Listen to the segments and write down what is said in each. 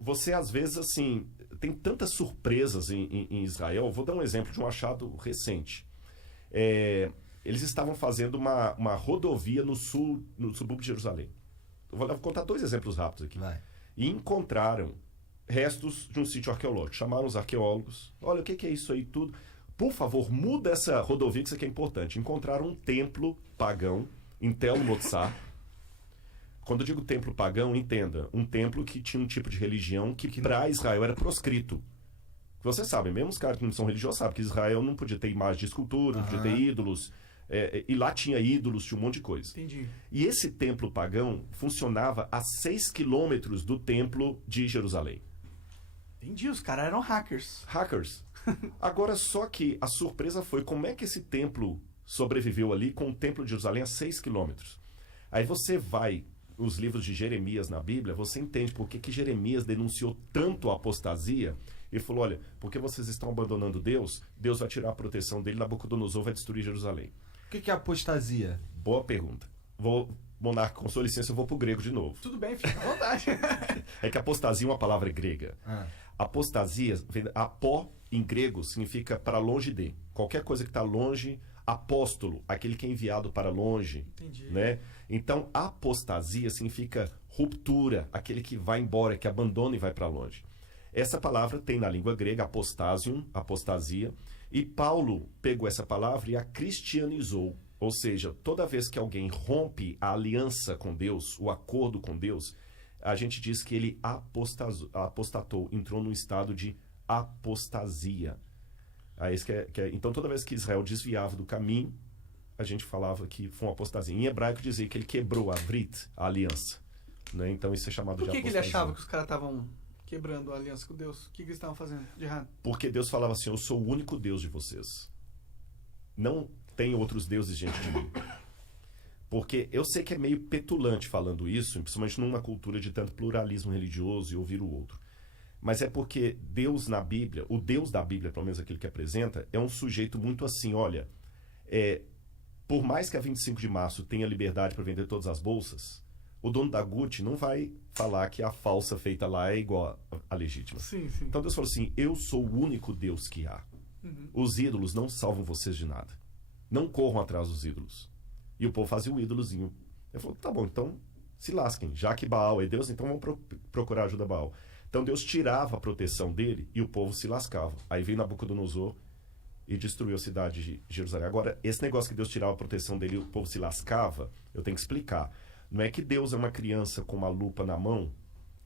você, às vezes, assim, tem tantas surpresas em Israel. Vou dar um exemplo de um achado recente. Eles estavam fazendo uma rodovia no subúrbio de Jerusalém. Eu vou contar 2 exemplos rápidos aqui. Vai. E encontraram restos de um sítio arqueológico. Chamaram os arqueólogos. Olha, o que é isso aí tudo? Por favor, muda essa rodovia, que isso aqui é importante. Encontraram um templo pagão em Tel Motsar. Quando eu digo templo pagão, entenda. Um templo que tinha um tipo de religião que para Israel era proscrito. Você sabe, mesmo os caras que não são religiosos sabem que Israel não podia ter imagem de escultura, não podia ter ídolos. E lá tinha ídolos, tinha um monte de coisa. Entendi. E esse templo pagão funcionava a 6 quilômetros do templo de Jerusalém. Entendi, os caras eram hackers. Hackers. Agora, só que a surpresa foi como é que esse templo sobreviveu ali com o templo de Jerusalém a 6 quilômetros. Aí você vai, os livros de Jeremias na Bíblia, você entende por que Jeremias denunciou tanto a apostasia. Ele falou, olha, porque vocês estão abandonando Deus, Deus vai tirar a proteção dele, Nabucodonosor vai destruir Jerusalém. O que é apostasia? Boa pergunta. Monarca, com sua licença, eu vou pro grego de novo. Tudo bem, fica à vontade. É que apostasia é uma palavra grega. Apostasia, apó em grego significa para longe de. Qualquer coisa que está longe, apóstolo, aquele que é enviado para longe. Entendi. Né? Então, apostasia significa ruptura, aquele que vai embora, que abandona e vai para longe. Essa palavra tem na língua grega apostasium, apostasia, e Paulo pegou essa palavra e a cristianizou. Ou seja, toda vez que alguém rompe a aliança com Deus, o acordo com Deus, a gente diz que ele apostatou, entrou num estado de apostasia. Então, toda vez que Israel desviava do caminho, a gente falava que foi uma apostasia. Em hebraico dizia que ele quebrou a brit, a aliança. Né? Então, isso é chamado de apostasia. Por que ele achava que os caras estavam quebrando a aliança com Deus? O que eles estavam fazendo de errado? Porque Deus falava assim, eu sou o único Deus de vocês. Não tem outros deuses diante de mim. Porque eu sei que é meio petulante falando isso, principalmente numa cultura de tanto pluralismo religioso e ouvir o outro. Mas é porque Deus na Bíblia, o Deus da Bíblia, pelo menos aquele que apresenta, é um sujeito muito assim, olha, por mais que a 25 de março tenha liberdade para vender todas as bolsas, o dono da Gucci não vai falar que a falsa feita lá é igual à legítima. Sim, sim. Então Deus falou assim, eu sou o único Deus que há. Os ídolos não salvam vocês de nada. Não corram atrás dos ídolos. E o povo fazia o ídolozinho. Ele falou, tá bom, então se lasquem. Já que Baal é Deus, então vamos procurar ajuda a Baal. Então Deus tirava a proteção dele e o povo se lascava. Aí veio Nabucodonosor e destruiu a cidade de Jerusalém. Agora, esse negócio que Deus tirava a proteção dele e o povo se lascava, eu tenho que explicar. Não é que Deus é uma criança com uma lupa na mão,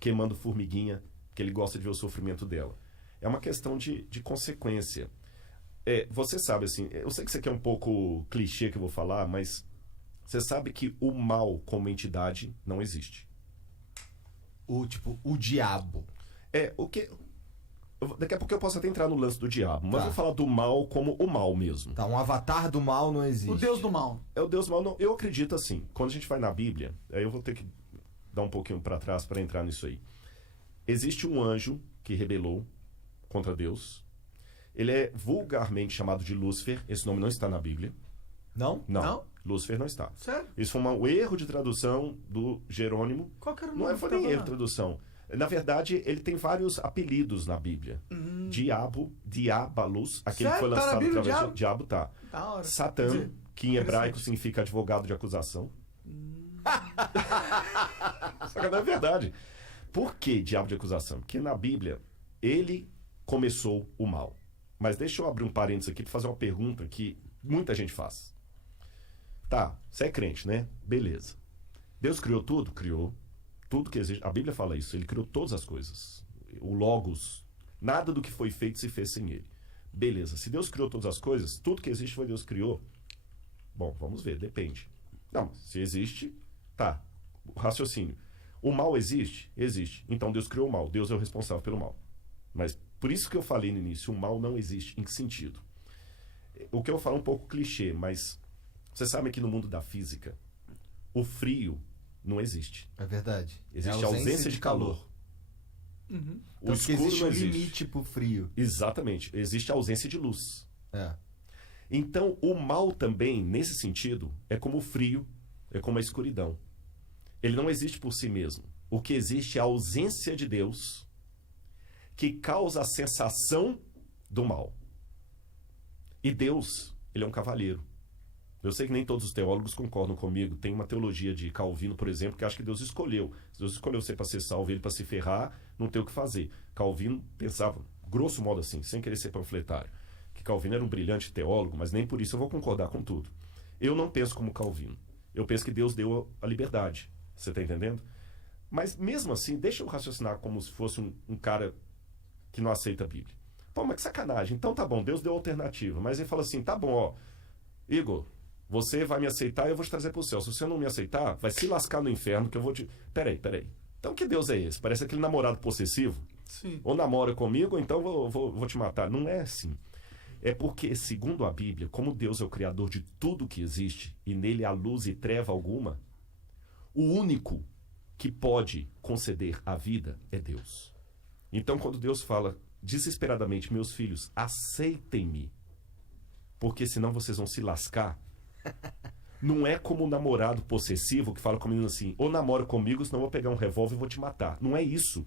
queimando formiguinha, que ele gosta de ver o sofrimento dela. É uma questão de consequência. Você sabe, assim, eu sei que isso aqui é um pouco clichê que eu vou falar, mas você sabe que o mal como entidade não existe. O diabo. Daqui a pouco eu posso até entrar no lance do diabo, mas vou falar do mal como o mal mesmo. Tá, um avatar do mal não existe. O Deus do mal. É o Deus do mal, não. Eu acredito assim. Quando a gente vai na Bíblia, aí eu vou ter que dar um pouquinho para trás para entrar nisso aí. Existe um anjo que rebelou contra Deus. Ele é vulgarmente chamado de Lúcifer. Esse nome não está na Bíblia. Não? Não. Lúcifer não está. Sério? Isso foi um erro de tradução do Jerônimo. Qual que era o nome? Não foi nem erro de tradução. Na verdade, ele tem vários apelidos na Bíblia. Diabo, Diabalus, aquele que foi Tá na lançado Bíblia, através do diabo, tá. Da hora. Satã, que em hebraico significa advogado de acusação. Só que não é verdade. Por que diabo de acusação? Porque na Bíblia, ele começou o mal. Mas deixa eu abrir um parênteses aqui para fazer uma pergunta que muita gente faz. Tá, você é crente, né? Beleza. Deus criou tudo? Criou. Tudo que existe. A Bíblia fala isso. Ele criou todas as coisas. O Logos. Nada do que foi feito se fez sem ele. Beleza. Se Deus criou todas as coisas, tudo que existe foi Deus que criou. Bom, vamos ver. Depende. Não, se existe, tá. O raciocínio. O mal existe? Existe. Então Deus criou o mal. Deus é o responsável pelo mal. Mas por isso que eu falei no início, o mal não existe. Em que sentido? O que eu falo é um pouco clichê, mas você sabe que no mundo da física, o frio não existe. É verdade. Existe ausência de calor. Uhum. O escuro existe não um existe. limite pro frio. Exatamente. Existe a ausência de luz. É. Então, o mal também, nesse sentido, é como o frio, é como a escuridão. Ele não existe por si mesmo. O que existe é a ausência de Deus que causa a sensação do mal. E Deus, ele é um cavalheiro. Eu sei que nem todos os teólogos concordam comigo. Tem uma teologia de Calvino, por exemplo, que acha que Deus escolheu. Se Deus escolheu você para ser salvo, ele para se ferrar, não tem o que fazer. Calvino pensava, grosso modo assim, sem querer ser panfletário, que Calvino era um brilhante teólogo, mas nem por isso eu vou concordar com tudo. Eu não penso como Calvino. Eu penso que Deus deu a liberdade. Você está entendendo? Mas mesmo assim, deixa eu raciocinar como se fosse um cara que não aceita a Bíblia. Pô, mas que sacanagem. Então tá bom, Deus deu alternativa. Mas ele fala assim, tá bom, ó, Igor, você vai me aceitar e eu vou te trazer para o céu. Se você não me aceitar, vai se lascar no inferno que eu vou te... Peraí. Então que Deus é esse? Parece aquele namorado possessivo. Sim. Ou namora comigo, ou então vou te matar. Não é assim. É porque, segundo a Bíblia, como Deus é o criador de tudo que existe, e nele há luz e treva alguma, o único que pode conceder a vida é Deus. Então, quando Deus fala desesperadamente, meus filhos, aceitem-me, porque senão vocês vão se lascar, não é como o namorado possessivo que fala com o menino assim, ou namora comigo, senão eu vou pegar um revólver e vou te matar. Não é isso.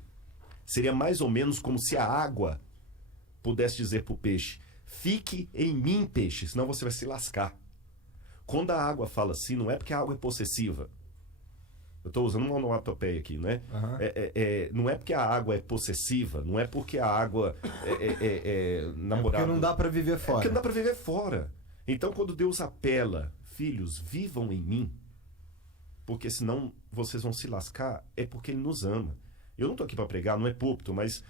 Seria mais ou menos como se a água pudesse dizer para o peixe, fique em mim, peixe, senão você vai se lascar. Quando a água fala assim, não é porque a água é possessiva. Eu estou usando uma onomatopeia aqui, né? Uhum. Não é porque a água é possessiva, não é porque a água é namorada. Porque não dá para viver É fora. porque não dá para viver fora. Então, quando Deus apela, filhos, vivam em mim, porque senão vocês vão se lascar, é porque Ele nos ama. Eu não estou aqui para pregar, não é púlpito, mas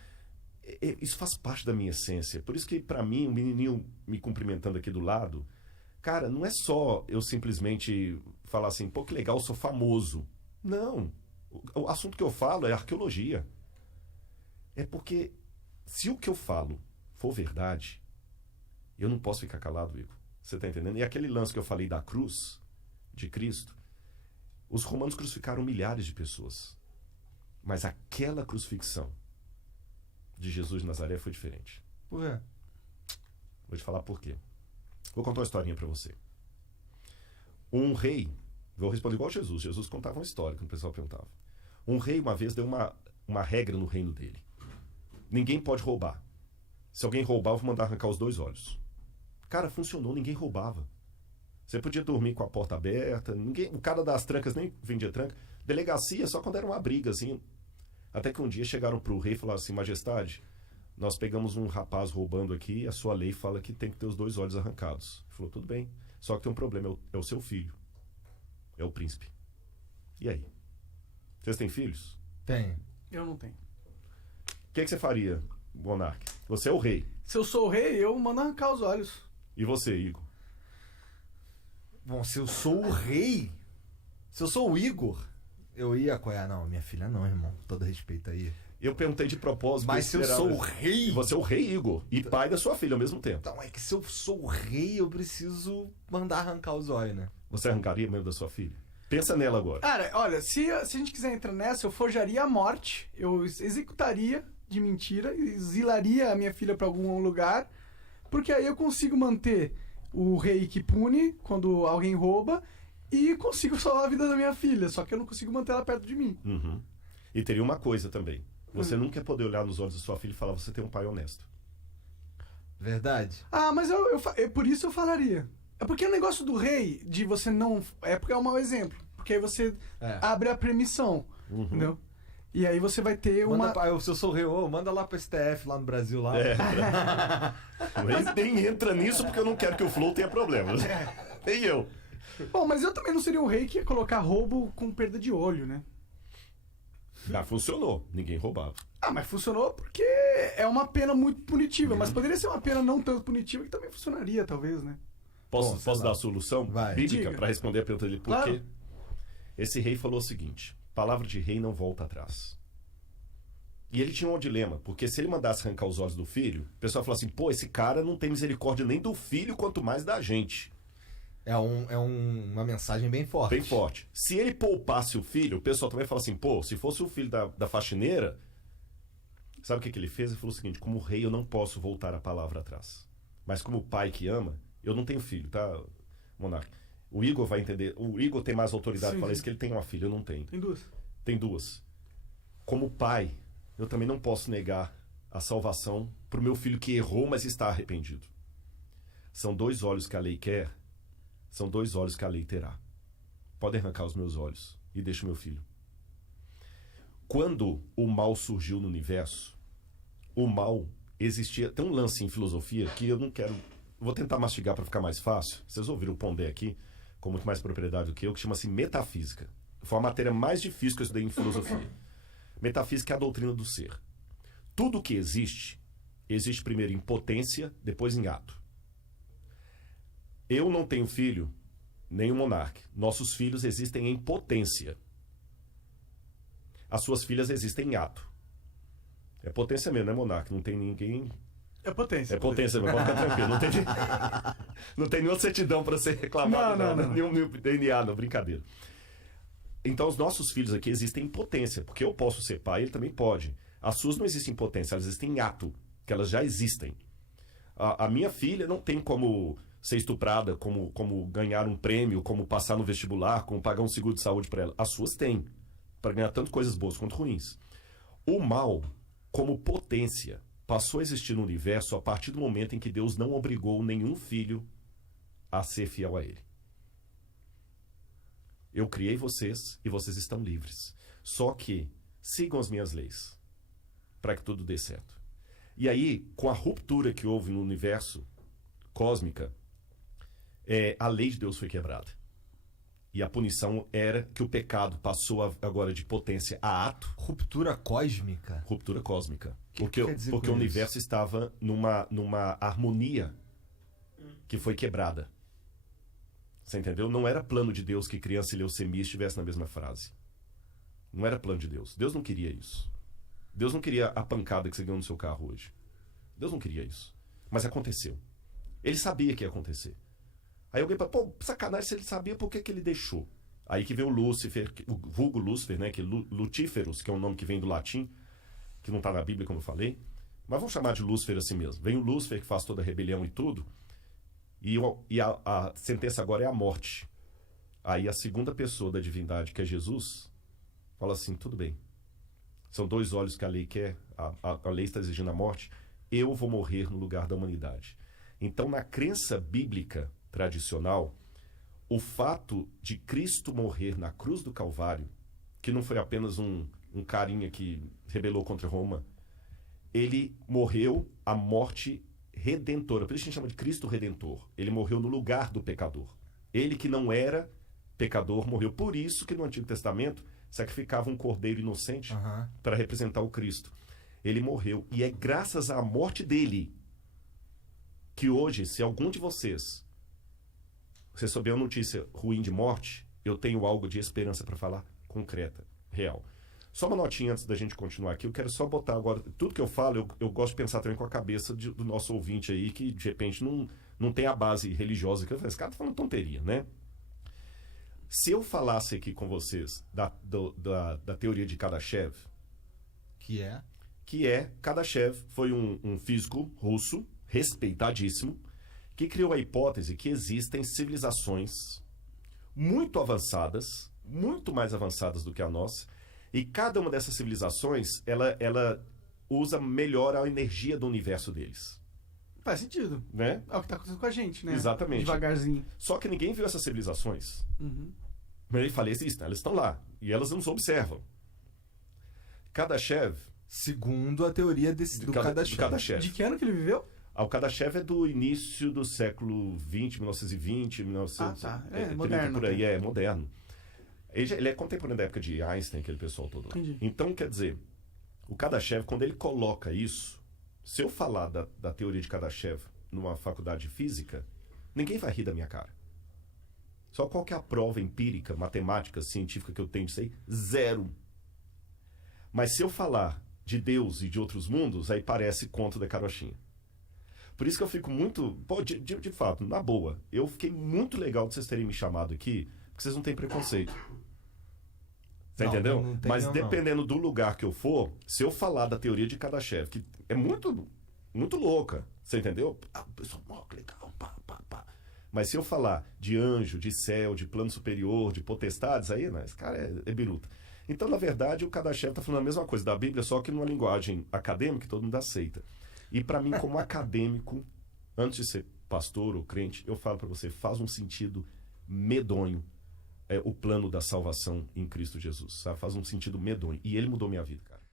isso faz parte da minha essência. Por isso que, para mim, o menininho me cumprimentando aqui do lado, cara, não é só eu simplesmente falar assim, pô, que legal, eu sou famoso. Não. O assunto que eu falo é arqueologia. É porque se o que eu falo for verdade, eu não posso ficar calado, Igor. Você está entendendo? E aquele lance que eu falei da cruz de Cristo, os romanos crucificaram milhares de pessoas. Mas aquela crucifixão de Jesus de Nazaré foi diferente. Por quê? Vou te falar por quê. Vou contar uma historinha para você. Um rei, vou responder igual Jesus. Jesus contava uma história, quando o pessoal perguntava. Um rei, uma vez, deu uma regra no reino dele. Ninguém pode roubar. Se alguém roubar, eu vou mandar arrancar os 2 olhos. Cara, funcionou, ninguém roubava. Você podia dormir com a porta aberta, o cara das trancas nem vendia tranca. Delegacia só quando era uma briga, assim. Até que um dia chegaram pro rei e falaram assim, majestade, nós pegamos um rapaz roubando aqui e a sua lei fala que tem que ter os 2 olhos arrancados. Ele falou, tudo bem, só que tem um problema, é o seu filho. É o príncipe. E aí? Vocês têm filhos? Tem. Eu não tenho. O que você faria, monarca? Você é o rei. Se eu sou o rei, eu mando arrancar os olhos. E você, Igor? Bom, se eu sou o rei, se eu sou o Igor, eu ia apoiar. Não, minha filha não, irmão. Todo respeito aí. Eu perguntei de propósito. Mas se eu sou o rei... Você é o rei, Igor. E pai da sua filha ao mesmo tempo. Então, é que se eu sou o rei, eu preciso mandar arrancar os olhos, né? Você arrancaria mesmo da sua filha? Pensa nela agora. Cara, olha, se a gente quiser entrar nessa, eu forjaria a morte, eu executaria de mentira, exilaria a minha filha pra algum lugar, porque aí eu consigo manter o rei que pune quando alguém rouba e consigo salvar a vida da minha filha, só que eu não consigo manter ela perto de mim. Uhum. E teria uma coisa também. Você nunca ia poder olhar nos olhos da sua filha e falar, você tem um pai honesto. Verdade? Ah, mas por isso eu falaria. É porque o negócio do rei, de você não... É porque é um mau exemplo. Porque aí você abre a permissão, entendeu? E aí você vai ter uma... Se eu sou o rei, manda lá pro STF, lá no Brasil, lá. Mas nem entra nisso porque eu não quero que o Flow tenha problemas. Nem eu. Bom, mas eu também não seria um rei que ia colocar roubo com perda de olho, né? Ah, funcionou. Ninguém roubava. Ah, mas funcionou porque é uma pena muito punitiva. Mas poderia ser uma pena não tanto punitiva que também funcionaria, talvez, né? Posso dar a solução bíblica para responder a pergunta dele? Por quê? Esse rei falou o seguinte, palavra de rei não volta atrás. E ele tinha um dilema, porque se ele mandasse arrancar os olhos do filho, o pessoal falou assim, pô, esse cara não tem misericórdia nem do filho, quanto mais da gente. É uma mensagem bem forte. Bem forte. Se ele poupasse o filho, o pessoal também fala assim, pô, se fosse o filho da faxineira, sabe o que ele fez? Ele falou o seguinte, como rei eu não posso voltar a palavra atrás. Mas como pai que ama, eu não tenho filho, tá, monarca? O Igor vai entender, o Igor tem mais autoridade para falar isso, que ele tem uma filha, eu não tenho. Tem 2. Tem 2. como pai, eu também não posso negar a salvação para o meu filho que errou, mas está arrependido. São 2 olhos que a lei quer, são 2 olhos que a lei terá. Pode arrancar os meus olhos e deixa o meu filho. Quando o mal surgiu no universo, o mal existia... Tem um lance em filosofia que eu não quero... Vou tentar mastigar para ficar mais fácil. Vocês ouviram o Pondé aqui, com muito mais propriedade do que eu, que chama-se metafísica. Foi a matéria mais difícil que eu estudei em filosofia. Metafísica é a doutrina do ser. Tudo que existe, existe primeiro em potência, depois em ato. Eu não tenho filho, nem um monarca. Nossos filhos existem em potência. As suas filhas existem em ato. É potência mesmo, não é monarca? Não tem ninguém... É potência. É potência, mas pode ficar tranquilo. Não tem nenhuma certidão para ser reclamado. Não. Nenhum DNA, não, brincadeira. Então, os nossos filhos aqui existem em potência, porque eu posso ser pai, ele também pode. As suas não existem em potência, elas existem em ato, que elas já existem. A minha filha não tem como ser estuprada, como ganhar um prêmio, como passar no vestibular, como pagar um seguro de saúde para ela. As suas têm, para ganhar tanto coisas boas quanto ruins. O mal, como potência, passou a existir no universo a partir do momento em que Deus não obrigou nenhum filho a ser fiel a ele. Eu criei vocês e vocês estão livres. Só que sigam as minhas leis para que tudo dê certo. E aí, com a ruptura que houve no universo cósmica, a lei de Deus foi quebrada. E a punição era que o pecado passou agora de potência a ato. Ruptura cósmica? Ruptura cósmica. Que quer dizer Porque com o universo estava numa harmonia que foi quebrada. Você entendeu? Não era plano de Deus que criança e leucemia estivessem na mesma frase. Não era plano de Deus. Deus não queria isso. Deus não queria a pancada que você ganhou no seu carro hoje. Deus não queria isso. Mas aconteceu. Ele sabia que ia acontecer. Aí alguém fala, pô, sacanagem, se ele sabia, por que ele deixou? Aí que vem o Lúcifer, o vulgo Lúcifer, né? Que Lutíferos, que é um nome que vem do latim, que não está na Bíblia, como eu falei. Mas vamos chamar de Lúcifer assim mesmo. Vem o Lúcifer, que faz toda a rebelião e tudo. E a sentença agora é a morte. Aí a segunda pessoa da divindade, que é Jesus, fala assim, tudo bem. São 2 olhos que a lei quer, a lei está exigindo a morte. Eu vou morrer no lugar da humanidade. Então, na crença bíblica tradicional, o fato de Cristo morrer na cruz do Calvário, que não foi apenas um carinha que rebelou contra Roma, ele morreu a morte redentora. Por isso a gente chama de Cristo Redentor. Ele morreu no lugar do pecador. Ele que não era pecador morreu. Por isso que no Antigo Testamento sacrificava um cordeiro inocente para representar o Cristo. Ele morreu. E é graças à morte dele que hoje, se algum de vocês souber uma notícia ruim de morte, eu tenho algo de esperança para falar concreta, real. Só uma notinha antes da gente continuar aqui. Eu quero só botar agora... Tudo que eu falo, eu gosto de pensar também com a cabeça do nosso ouvinte aí, que de repente não tem a base religiosa. Que eu falei, esse cara tá falando tonteria, né? Se eu falasse aqui com vocês da teoria de Kardashev... Que é? Kardashev foi um físico russo, respeitadíssimo, que criou a hipótese que existem civilizações muito avançadas, muito mais avançadas do que a nossa, e cada uma dessas civilizações, ela usa melhor a energia do universo deles. Faz sentido. Né? É o que tá acontecendo com a gente, né? Exatamente. Devagarzinho. Só que ninguém viu essas civilizações. Uhum. Mas ele fala, existem, elas estão lá, e elas nos observam. Kardashev... Segundo a teoria do Kardashev. De que ano que ele viveu? O Kardashev é do início do século XX, 1920, 1930, tá. É moderno. por aí, é moderno. Ele é contemporâneo da época de Einstein, aquele pessoal todo. Entendi. Então, quer dizer, o Kardashev, quando ele coloca isso, se eu falar da teoria de Kardashev numa faculdade de física, ninguém vai rir da minha cara. Só qual que é a prova empírica, matemática, científica que eu tenho disso aí? Zero. Mas se eu falar de Deus e de outros mundos, aí parece conto da carochinha. Por isso que eu fico muito... Pô, de fato, na boa, eu fiquei muito legal de vocês terem me chamado aqui, porque vocês não têm preconceito. Você entendeu? Não tem, mas dependendo do lugar que eu for, se eu falar da teoria de Kardashev, que é muito, muito louca, você entendeu? Pessoal, legal, pá. Mas se eu falar de anjo, de céu, de plano superior, de potestades, aí, né, esse cara é biruta. Então, na verdade, o Kardashev está falando a mesma coisa da Bíblia, só que numa linguagem acadêmica que todo mundo aceita. E para mim, como acadêmico, antes de ser pastor ou crente, eu falo para você, faz um sentido medonho o plano da salvação em Cristo Jesus. Sabe? Faz um sentido medonho. E ele mudou minha vida, cara.